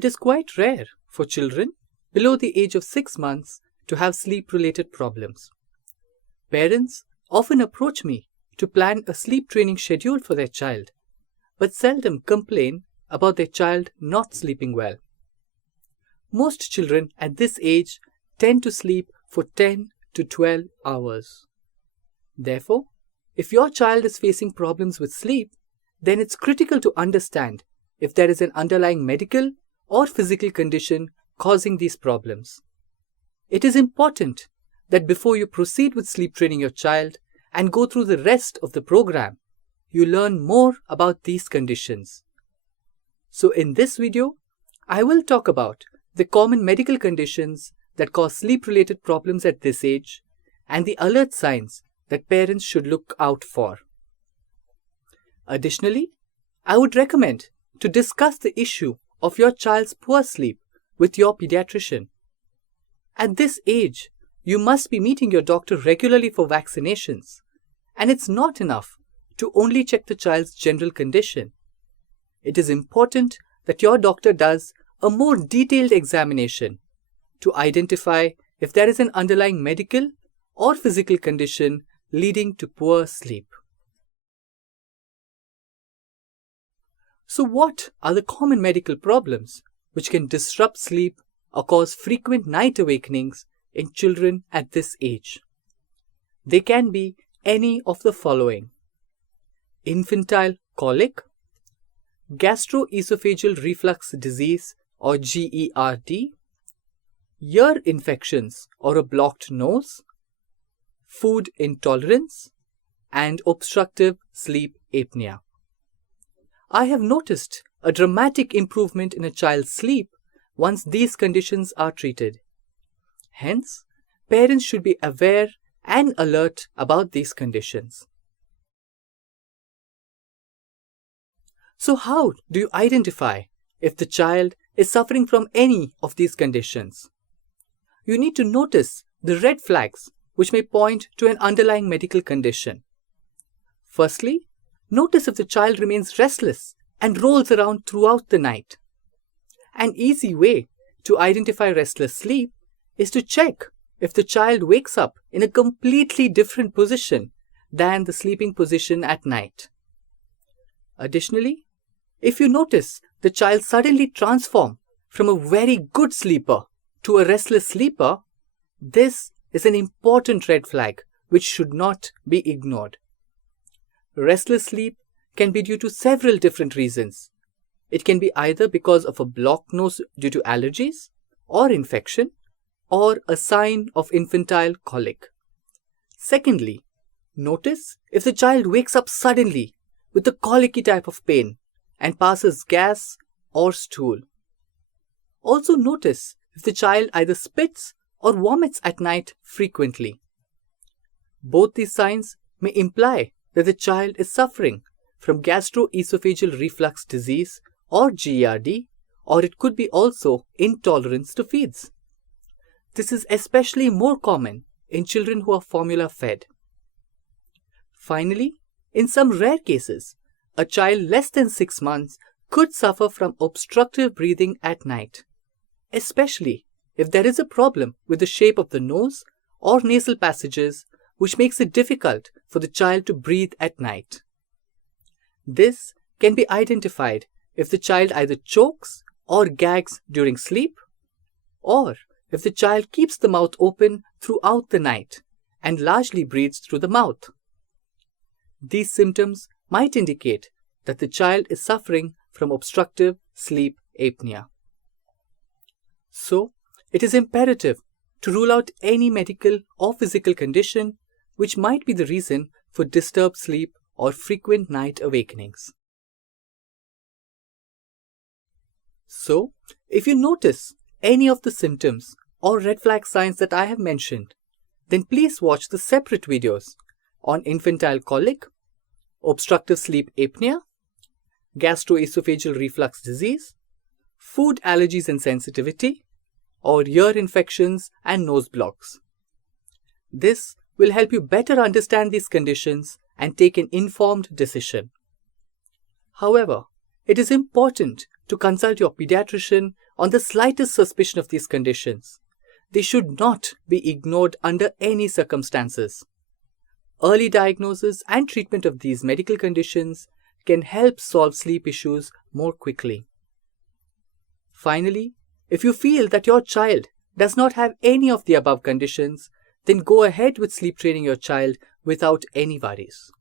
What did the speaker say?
It is quite rare for children below the age of 6 months to have sleep-related problems. Parents often approach me to plan a sleep training schedule for their child, but seldom complain about their child not sleeping well. Most children at this age tend to sleep for 10 to 12 hours. Therefore, if your child is facing problems with sleep, then it's critical to understand if there is an underlying medical or physical condition causing these problems. It is important that before you proceed with sleep training your child and go through the rest of the program, you learn more about these conditions. So in this video, I will talk about the common medical conditions that cause sleep-related problems at this age and the alert signs that parents should look out for. Additionally, I would recommend to discuss the issue of your child's poor sleep with your pediatrician. At this age, you must be meeting your doctor regularly for vaccinations, and it's not enough to only check the child's general condition. It is important that your doctor does a more detailed examination to identify if there is an underlying medical or physical condition leading to poor sleep. So what are the common medical problems which can disrupt sleep or cause frequent night awakenings in children at this age? They can be any of the following: infantile colic, gastroesophageal reflux disease or GERD, ear infections or a blocked nose, food intolerance, and obstructive sleep apnea. I have noticed a dramatic improvement in a child's sleep once these conditions are treated. Hence, parents should be aware and alert about these conditions. So how do you identify if the child is suffering from any of these conditions? You need to notice the red flags which may point to an underlying medical condition. Firstly, notice if the child remains restless and rolls around throughout the night. An easy way to identify restless sleep is to check if the child wakes up in a completely different position than the sleeping position at night. Additionally, if you notice the child suddenly transform from a very good sleeper to a restless sleeper, this is an important red flag which should not be ignored. Restless sleep can be due to several different reasons. It can be either because of a blocked nose due to allergies or infection, or a sign of infantile colic. Secondly, notice if the child wakes up suddenly with a colicky type of pain and passes gas or stool. Also notice if the child either spits or vomits at night frequently. Both these signs may imply that the child is suffering from gastroesophageal reflux disease or GERD, or it could be also intolerance to feeds. This is especially more common in children who are formula fed. Finally, in some rare cases, a child less than 6 months could suffer from obstructive breathing at night, especially if there is a problem with the shape of the nose or nasal passages which makes it difficult for the child to breathe at night. This can be identified if the child either chokes or gags during sleep, or if the child keeps the mouth open throughout the night and largely breathes through the mouth. These symptoms might indicate that the child is suffering from obstructive sleep apnea. So, it is imperative to rule out any medical or physical condition which might be the reason for disturbed sleep or frequent night awakenings. So, if you notice any of the symptoms or red flag signs that I have mentioned, then please watch the separate videos on infantile colic, obstructive sleep apnea, gastroesophageal reflux disease, food allergies and sensitivity, or ear infections and nose blocks. This will help you better understand these conditions and take an informed decision. However, it is important to consult your pediatrician on the slightest suspicion of these conditions. They should not be ignored under any circumstances. Early diagnosis and treatment of these medical conditions can help solve sleep issues more quickly. Finally, if you feel that your child does not have any of the above conditions, then go ahead with sleep training your child without any worries.